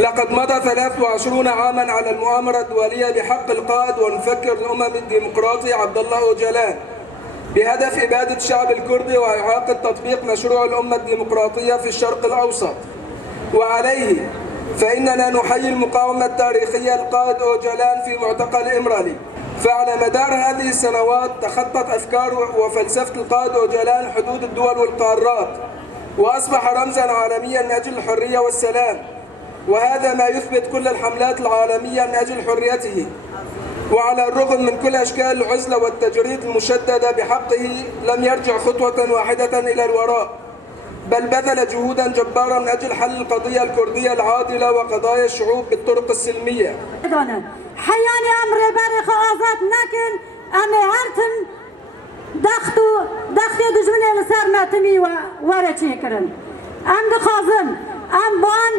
لقد مضى 23 عاما على المؤامرة الدولية بحق القائد والمفكر الأممي الديمقراطي عبد الله أوجلان بهدف إبادة الشعب الكردي وإعاقة تطبيق مشروع الأمة الديمقراطية في الشرق الأوسط. وعليه فإننا نحيي المقاومة التاريخية للقائد أوجلان في معتقل إمرالي. فعلى مدار هذه السنوات تخطت أفكار وفلسفة القائد أوجلان حدود الدول والقارات، وأصبح رمزاً عالمياً من أجل الحرية والسلام، وهذا ما يثبت كل الحملات العالمية من أجل حريته. وعلى الرغم من كل أشكال العزلة والتجريد المشددة بحقه لم يرجع خطوة واحدة إلى الوراء، بل بذل جهوداً جبارة من أجل حل القضية الكردية العادلة وقضايا الشعوب بالطرق السلمية. حياني أمر بارخ آزاد نكن أمي هرتم دختي دجمني لسر ماتمي ورشي كرن أم دخازن أم بان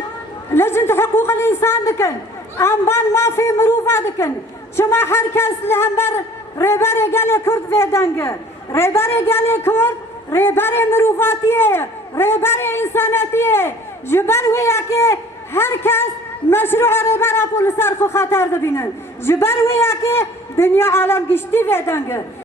لجنة حقوق الإنسان دكن أم بان ما في مروفة دكن شما حركز لهمبر ريباري قالي كرد في دنجر ريباري قالي كرد ريباري مروفاتيه ريباري إنساناتيه جبر وياكي هركز مشروع ريبارا بولسار خو خطر دبینن جبر وياكي دنيا عالم گشتي في دنجر